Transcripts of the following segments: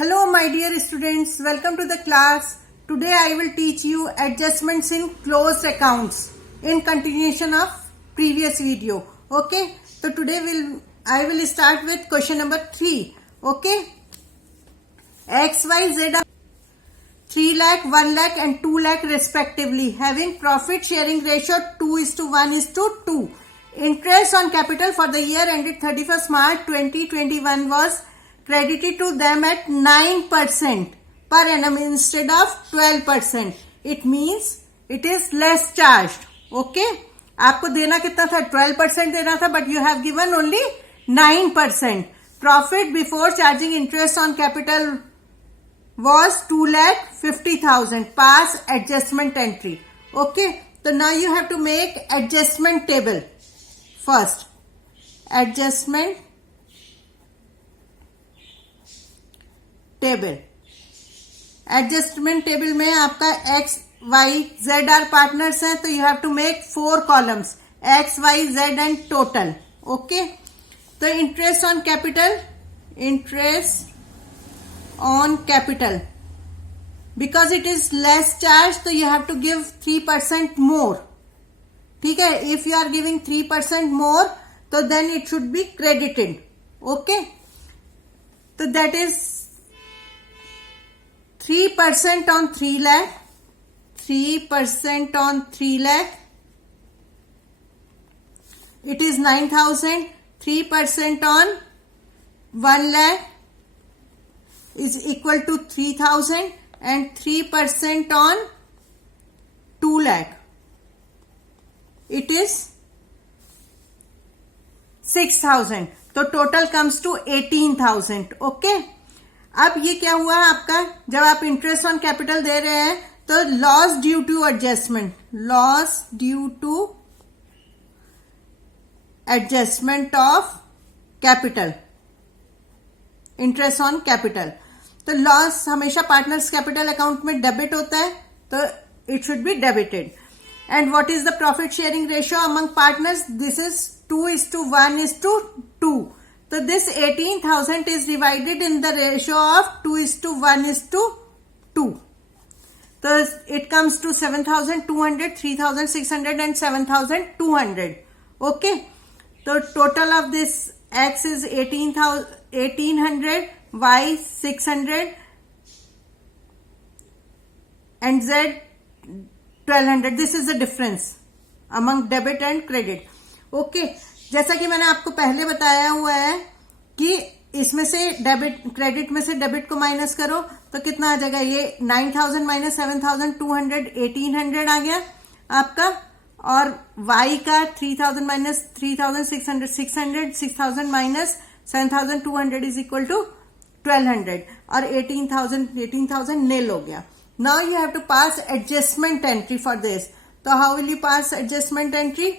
Hello my dear students, welcome to the class. Today I will teach you adjustments in closed accounts in continuation of previous video. Okay, so today I will start with question number 3. Okay, X, Y, Z are 3 lakh, 1 lakh and 2 lakh respectively, having profit sharing ratio 2:1:2. Interest on capital for the year ended 31st March 2021 was credited to them at 9% per annum instead of 12%. It means it is less charged. Okay, आपको देना कितना था? 12% देना था, but you have given only 9%. Profit before charging interest on capital was 2,50,000. Pass adjustment entry. Okay, so now you have to make adjustment table first. Adjustment table. Adjustment table में आपका X Y Z are partners हैं, तो you have to make 4 columns X Y Z and total. Okay, तो interest on capital because it is less charge, तो you have to give 3% more. ठीक है, if you are giving 3% more तो then it should be credited. Okay, तो that is 3% on 3 lakh, 3% on 3 lakh, it is 9,000. 3% on 1 lakh is equal to 3,000 and 3% on 2 lakh, it is 6,000. तो total comes to 18,000. Okay, अब ये क्या हुआ आपका, जब आप इंटरेस्ट ऑन कैपिटल दे रहे हैं तो loss due to adjustment, loss due to adjustment of capital, interest on capital. तो लॉस हमेशा पार्टनर्स कैपिटल अकाउंट में डेबिट होता है, तो it should be debited. And what is the profit sharing ratio among partners? This is 2:1:2. So this 18,000 is divided in the ratio of 2:1:2. So it comes to 7,200, 3,600 and 7,200. Okay. So total of this X is 1,800, Y 600 and Z 1,200. This is the difference among debit and credit. Okay. जैसा कि मैंने आपको पहले बताया हुआ है कि इसमें से क्रेडिट में से डेबिट को माइनस करो तो कितना आ जाएगा, ये 9,000 माइनस 7,200 1,800 आ गया आपका, और Y का 3,000 minus 3,600 600, 6,000 minus 7,200 is equal to 1,200 और 18,000 नेल हो गया. Now you have to pass adjustment entry for this. तो how will you pass adjustment entry?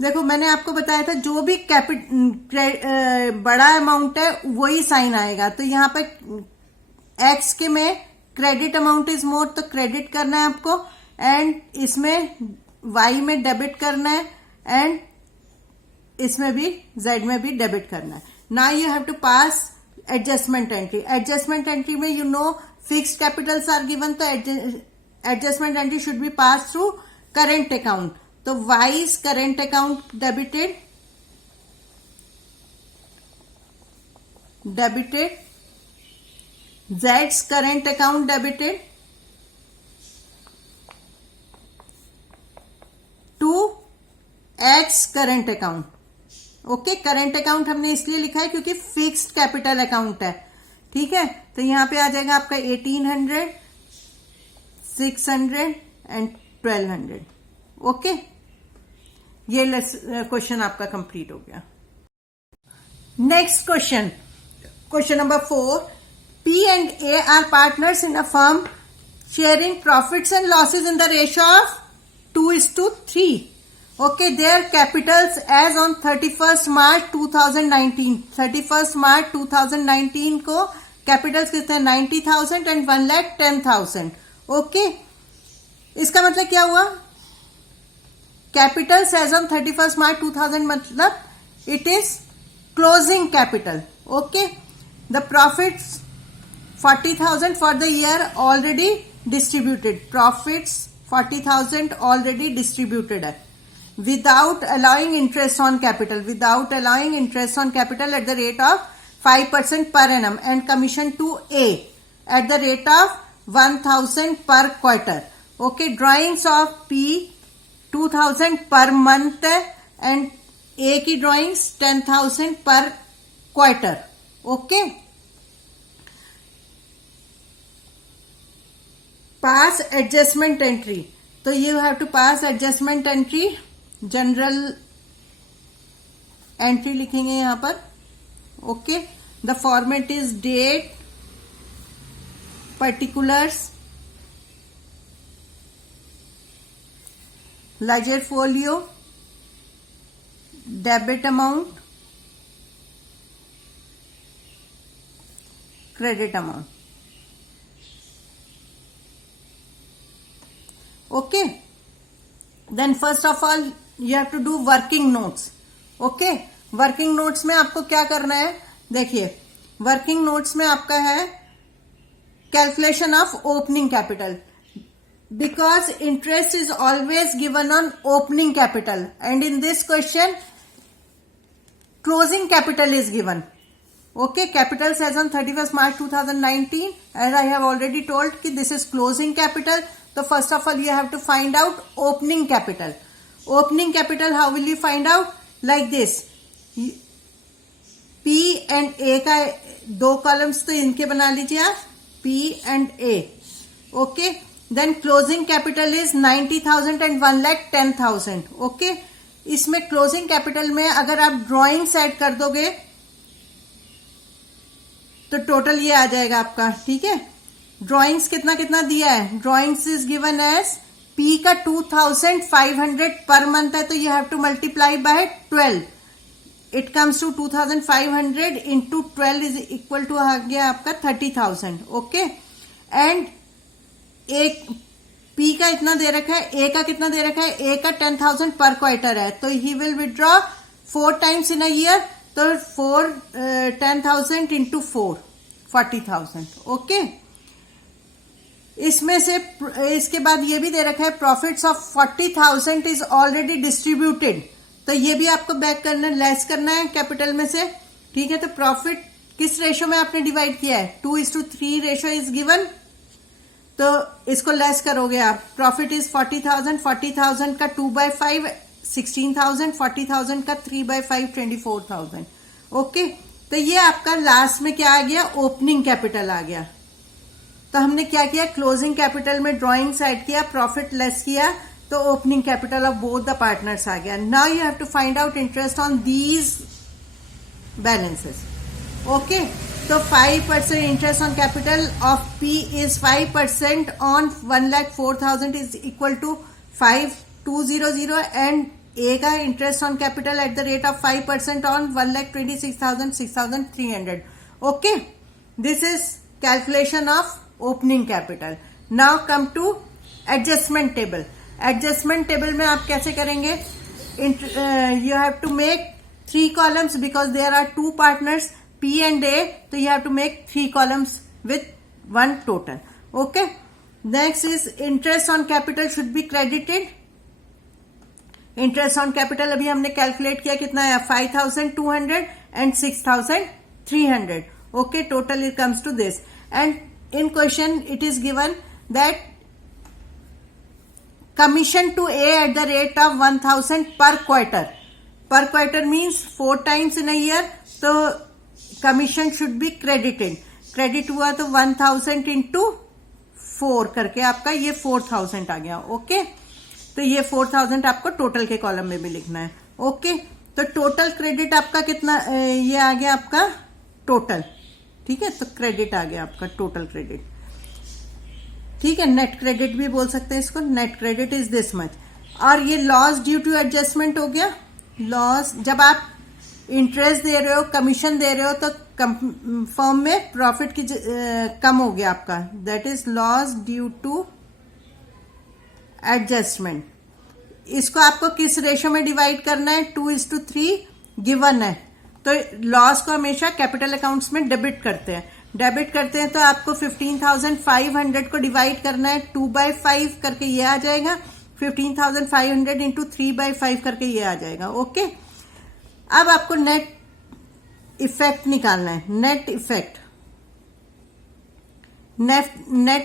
देखो, मैंने आपको बताया था जो भी बड़ा अमाउंट है वही साइन आएगा. तो यहाँ पे एक्स के में क्रेडिट अमाउंट इज मोर, तो क्रेडिट करना है आपको, एंड इसमें वाई में डेबिट करना है, एंड इसमें भी जेड में भी डेबिट करना है. Now you have to pass adjustment entry. Adjustment entry में you know fixed capitals are given, तो adjustment entry should be pass through current account. तो Y's current account debited, Z's current account debited to X current account. Okay, current account हमने इसलिए लिखा है क्योंकि fixed capital account है. ठीक है, तो यहां पे आ जाएगा आपका 1,800, 600 एंड 1,200. ओके, ये क्वेश्चन आपका कंप्लीट हो गया. Next question, question number 4. P and A are partners in a firm sharing profits and losses in the ratio of 2:3. Okay, their capitals as on 31st March 2019. 31st March 2019 को Capitals कितने? 90,000 and 1,10,000. Okay, इसका मतलब क्या हुआ? Capitals as on 31st March 2000 मतलब it is closing capital. Okay, the profits 40,000 for the year already distributed. Profits 40,000 already distributed है. Without allowing interest on capital. Without allowing interest on capital at the rate of 5% per annum and commission to A at the rate of 1,000 per quarter. Okay, drawings of P 2,000 per month and A की drawings 10,000 per quarter. Okay. Pass adjustment entry. So you have to pass adjustment entry. General entry लिखेंगे यहाँ पर. Okay. The format is date, particulars, ledger folio, debit amount, credit amount. Okay. Then first of all you have to do working notes. Okay. Working notes में आपको क्या करना है, देखिए working notes में आपका है calculation of opening capital, because interest is always given on opening capital and in this question closing capital is given. Okay, capital as on 31st March 2019 as I have already told कि this is closing capital. तो first of all you have to find out opening capital. Opening capital how will you find out? Like this, P and A का दो columns तो इनके बना लीजिए आप, P and A. Okay, then closing capital is 90,000 and 1,10,000. Okay, इसमें closing capital में अगर आप ड्रॉइंग्स ऐड कर दोगे तो टोटल ये आ जाएगा आपका. ठीक है, ड्रॉइंग्स कितना कितना दिया है? Drawings is given as P का 2,500 पर मंथ है, तो you have to multiply by 12. It comes to 2,500 into 12 is equal to आ गया आपका 30,000. ओके, एंड एक P का इतना दे रखा है, A का कितना दे रखा है? A का 10,000 पर क्वार्टर है, तो he will withdraw 4 times in a year. तो 10,000 इंटू 4 40,000. ओके, इसमें से इसके बाद ये भी दे रखा है profits of 40,000 is already distributed, तो ये भी आपको बैक करना, लेस करना है कैपिटल में से. ठीक है, तो प्रॉफिट किस रेशो में आपने डिवाइड किया है? 2:3 रेशो इज गिवन, तो इसको लेस करोगे आप. प्रॉफिट इज 40,000, 40,000 का 2/5 16,000, 40,000 का 3/5 24,000. ओके, तो ये आपका लास्ट में क्या आ गया? ओपनिंग कैपिटल आ गया. तो हमने क्या किया? क्लोजिंग कैपिटल में ड्रॉइंग्स ऐड किया, प्रॉफिट लेस किया, तो opening capital of both the partners आ गया. Now you have to find out interest on these balances. Okay, तो 5% interest on capital of P is 5% on 1,04,000 is equal to 5,200 and A का interest on capital at the rate of 5% on 1,26,000 6,300. Okay, this is calculation of opening capital. Now come to adjustment table. Adjustment table में आप कैसे करेंगे? You have to make 3 columns because there are 2 partners P and A, तो you have to make 3 columns with 1 total. Okay, next is interest on capital should be credited. Interest on capital अभी हमने calculate किया, कितना है? 5,200 and 6,300. Okay, total it comes to this. And in question it is given that commission to A at the rate of 1,000 per quarter. Per quarter means 4 times in a year. So commission should be credited. Credit हुआ तो 1,000 into 4 करके आपका ये 4,000 आ गया. Okay, तो ये 4,000 आपको total के कॉलम में भी लिखना है. ओके, तो टोटल क्रेडिट आपका कितना? ये आ गया आपका टोटल. ठीक है, तो क्रेडिट आ गया आपका टोटल क्रेडिट. ठीक है, नेट क्रेडिट भी बोल सकते हैं इसको. Net credit is this much. और ये लॉस ड्यू टू एडजस्टमेंट हो गया. लॉस, जब आप इंटरेस्ट दे रहे हो, कमीशन दे रहे हो, तो फर्म में प्रॉफिट की कम हो गया आपका. That is loss due to adjustment. इसको आपको किस रेशो में डिवाइड करना है? 2:3 गिवन है, तो लॉस को हमेशा कैपिटल अकाउंट्स में डेबिट करते हैं. डेबिट करते हैं तो आपको 15,500 को डिवाइड करना है 2/5 करके ये आ जाएगा, 15,500 इंटू 3/5 करके ये आ जाएगा। ओके, अब आपको नेट इफेक्ट निकालना है। नेट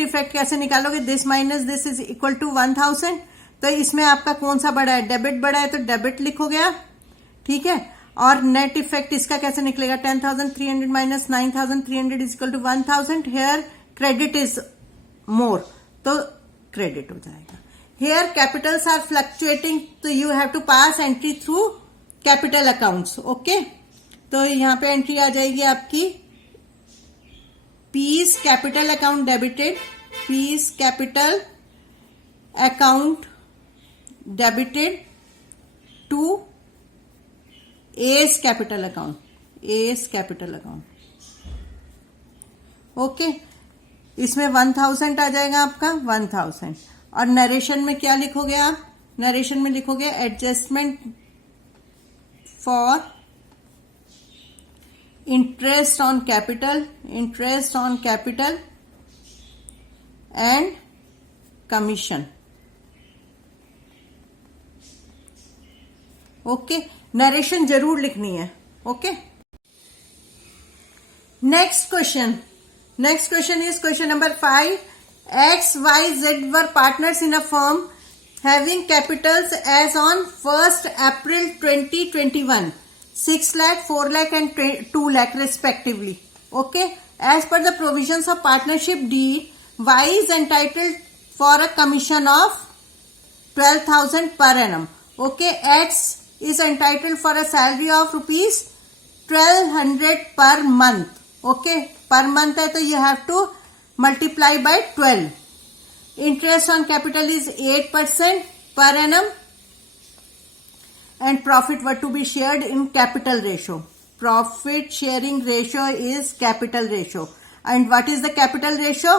इफेक्ट कैसे निकालोगे? This minus this is equal to 1000। तो इसमें आपका कौन सा बड़ा है? डेबिट बड़ा है तो डेबिट लिखोगे आप, ठीक है। और नेट इफेक्ट इसका कैसे निकलेगा? 10,300 minus 9,300 is equal to 1000। Here credit is more, तो क्रेडिट हो जाएगा। हेयर कैपिटल्स आर फ्लक्चुएटिंग, तो you have to pass entry through capital accounts. Okay, तो यहां पे एंट्री आ जाएगी आपकी P's capital account debited, P's capital account debited to S capital account, S capital account. Okay, इसमें 1000 आ जाएगा आपका 1000। और नरेशन में क्या लिखोगे आप? नरेशन में लिखोगे adjustment for interest on capital, interest on capital and commission. Okay, narration जरूर लिखनी है। Okay, next question is question number 5। X, Y, Z were partners in a firm having capitals as on 1st April 2021, 6 lakh, 4 lakh and 2 lakh respectively. Okay, as per the provisions of partnership deed, Y is entitled for a commission of 12,000 per annum. Okay, X is entitled for a salary of rupees 1200 per month. Okay, per month है तो you have to multiply by 12. Interest on capital is 8% per annum and profit were to be shared in capital ratio. Profit sharing ratio is capital ratio. And what is the capital ratio?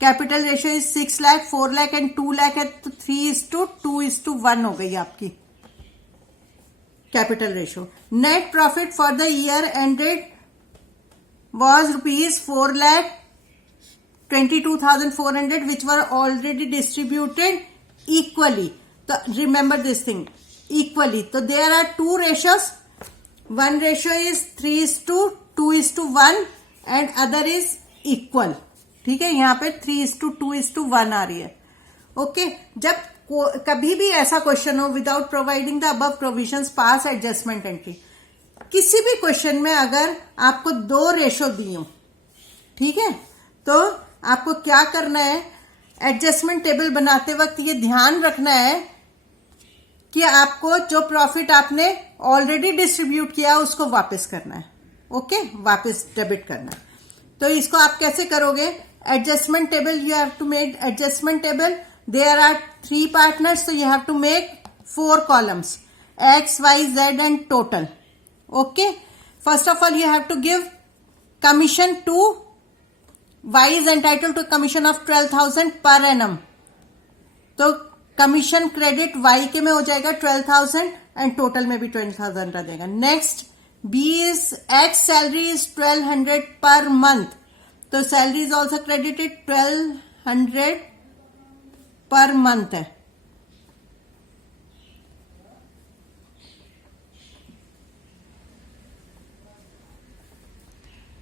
Capital ratio is 6 lakh, 4 lakh and 2 lakh है तो 3:2:1 हो गई आपकी capital ratio. Net profit for the year ended was rupees 4 lakh 22,400 which were already distributed equally. So remember this thing, equally. So there are two ratios. One ratio is 3:2:1 and other is equal. ठीक है, यहाँ पे 3:2:1 आ रही है। Okay, जब कभी भी ऐसा क्वेश्चन हो without providing the above provisions pass adjustment entry, किसी भी क्वेश्चन में अगर आपको दो रेशो दी हो, ठीक है, तो आपको क्या करना है? एडजस्टमेंट टेबल बनाते वक्त ये ध्यान रखना है कि आपको जो प्रॉफिट आपने ऑलरेडी डिस्ट्रीब्यूट किया उसको वापस करना है। ओके, वापस डेबिट करना है। तो इसको आप कैसे करोगे? Adjustment table, you have to make adjustment table. There are 3 partners, so you have to make 4 columns, X, Y, Z and total. Okay, first of all you have to give commission to Y is entitled to commission of 12,000 per annum. तो commission credit Y के में हो जाएगा 12,000 and total में भी 12,000 आ जाएगा। Next, B is X salary is 1,200 per month, तो salary is also credited 1,200 पर मंथ है।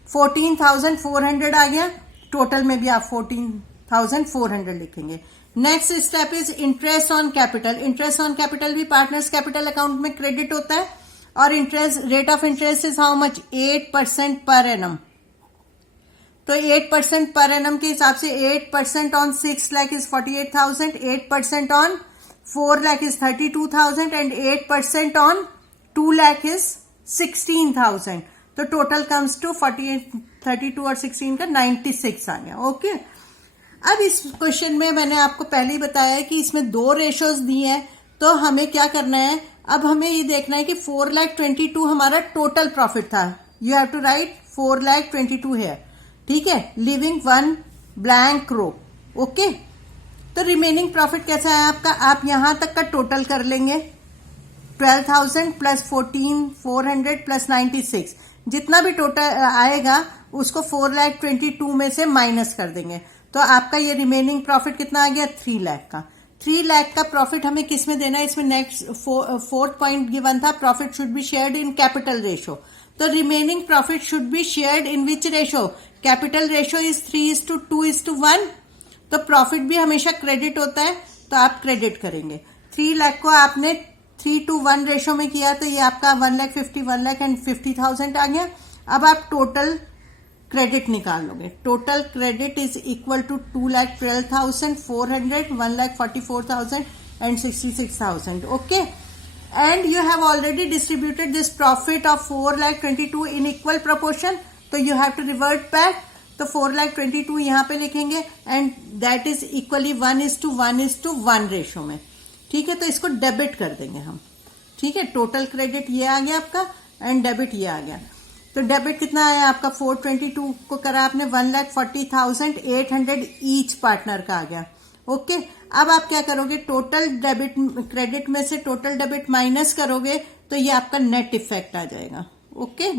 $14,400 आ गया, टोटल में भी आप 14,400 लिखेंगे। Next step is interest on capital. Interest on capital भी पार्टनर्स कैपिटल अकाउंट में क्रेडिट होता है और interest rate of interest is how much? 8% per annum. तो 8% पर एनम के हिसाब से 8% on 6 lakh is 48,000, 8% on 4 lakh is 32,000 and 8% on 2 lakh is 16,000। तो टोटल कम्स टू 48, 32 और 16 का 96 आ गया। ओके, अब इस क्वेश्चन में मैंने आपको पहले ही बताया कि इसमें 2 रेशोज दिए हैं, तो हमें क्या करना है? अब हमें ये देखना है कि 4,22,000 हमारा टोटल प्रॉफिट था। यू हैव टू राइट 4,22,000 है, ठीक है, लिविंग 1 ब्लैंक रो। ओके, तो रिमेनिंग प्रॉफिट कैसा है आपका? आप यहां तक का टोटल कर लेंगे, 12,000 प्लस 14,400 प्लस 96, जितना भी टोटल आएगा उसको 4,22,000 में से माइनस कर देंगे, तो आपका ये रिमेनिंग प्रॉफिट कितना आ गया, 3 लाख का। 3 लाख का प्रॉफिट हमें किस में देना है, इसमें नेक्स्ट फोर्थ पॉइंट गिवन था, profit should be shared in capital ratio. तो remaining profit should be shared in which ratio, capital ratio is 3:2:1। तो प्रॉफिट भी हमेशा क्रेडिट होता है, तो आप क्रेडिट करेंगे। 3 लाख को आपने 3:1 रेशो में किया, तो ये आपका 1,50,000 आ गया। अब आप टोटल क्रेडिट निकाल लोगे। Total credit is equal to 2,12,400, 1,44,000 and 66,000. Okay, and you have already distributed this profit of 4,22,000 in equal proportion, तो you have to revert back. तो 4,22,000 यहाँ पे लिखेंगे and that is equally 1:1:1 ratio में। ठीक है, तो इसको डेबिट कर देंगे हम। ठीक है, टोटल क्रेडिट ये आ गया आपका एंड डेबिट ये आ गया। तो डेबिट कितना आया आपका, 422 को करा आपने 1,40,800 ईच पार्टनर का आ गया। ओके, अब आप क्या करोगे, टोटल डेबिट क्रेडिट में से टोटल डेबिट माइनस करोगे, तो ये आपका नेट इफेक्ट आ जाएगा। ओके,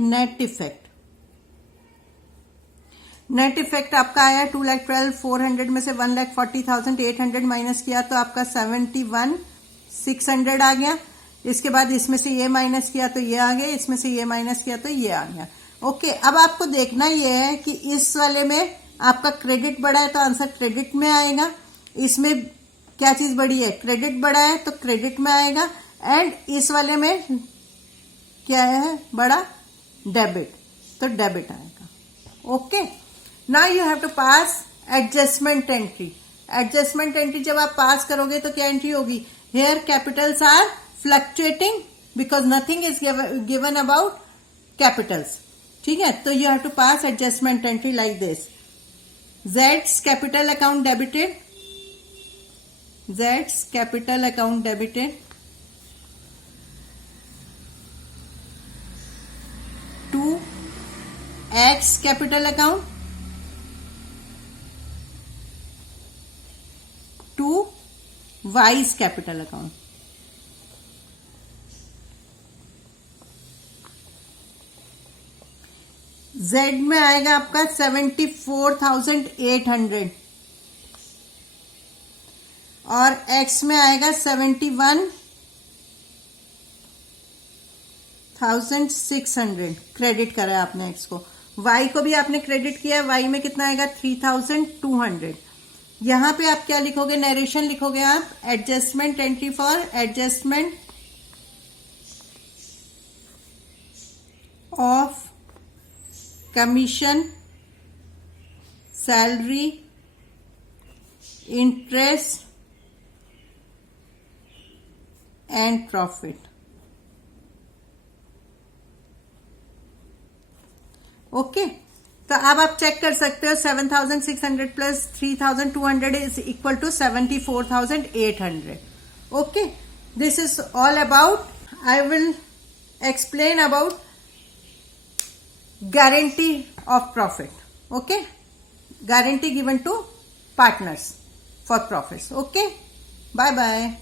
नेट इफेक्ट आपका आया 2,12,400 में से 1,40,800 माइनस किया, तो आपका 71,600 आ गया। इसके बाद इसमें से ये माइनस किया तो ये आ गया, इसमें से ये माइनस किया तो ये आ गया। ओके, अब आपको देखना ये है कि इस वाले में आपका क्रेडिट बढ़ा है तो आंसर क्रेडिट में आएगा, इसमें क्या चीज बढ़ी है, क्रेडिट बढ़ा है तो क्रेडिट में आएगा, एंड इस वाले में क्या है बढ़ा, डेबिट, तो डेबिट आएगा। Okay, now you have to pass adjustment entry. Adjustment entry जब आप पास करोगे तो क्या एंट्री होगी, here capitals are fluctuating because nothing is given about capitals. ठीक है, तो you have to pass adjustment entry like this. Z's capital account debited. Z's capital account debited. To X capital account. To Y's capital account. Z में आएगा आपका 74,800 और X में आएगा 71,600। Credit करा है आपने X को। Y को भी आपने क्रेडिट किया, Y में कितना आएगा 3,200। यहां पे आप क्या लिखोगे, नरेशन लिखोगे आप, adjustment entry for adjustment of commission, salary, interest and profit. Okay, तो अब आप चेक कर सकते हो 7,600 plus 3,200 is equal to 74,800। Okay, this is all about, I will explain about guarantee of profit. Okay, guarantee given to partners for profits. Okay, bye bye.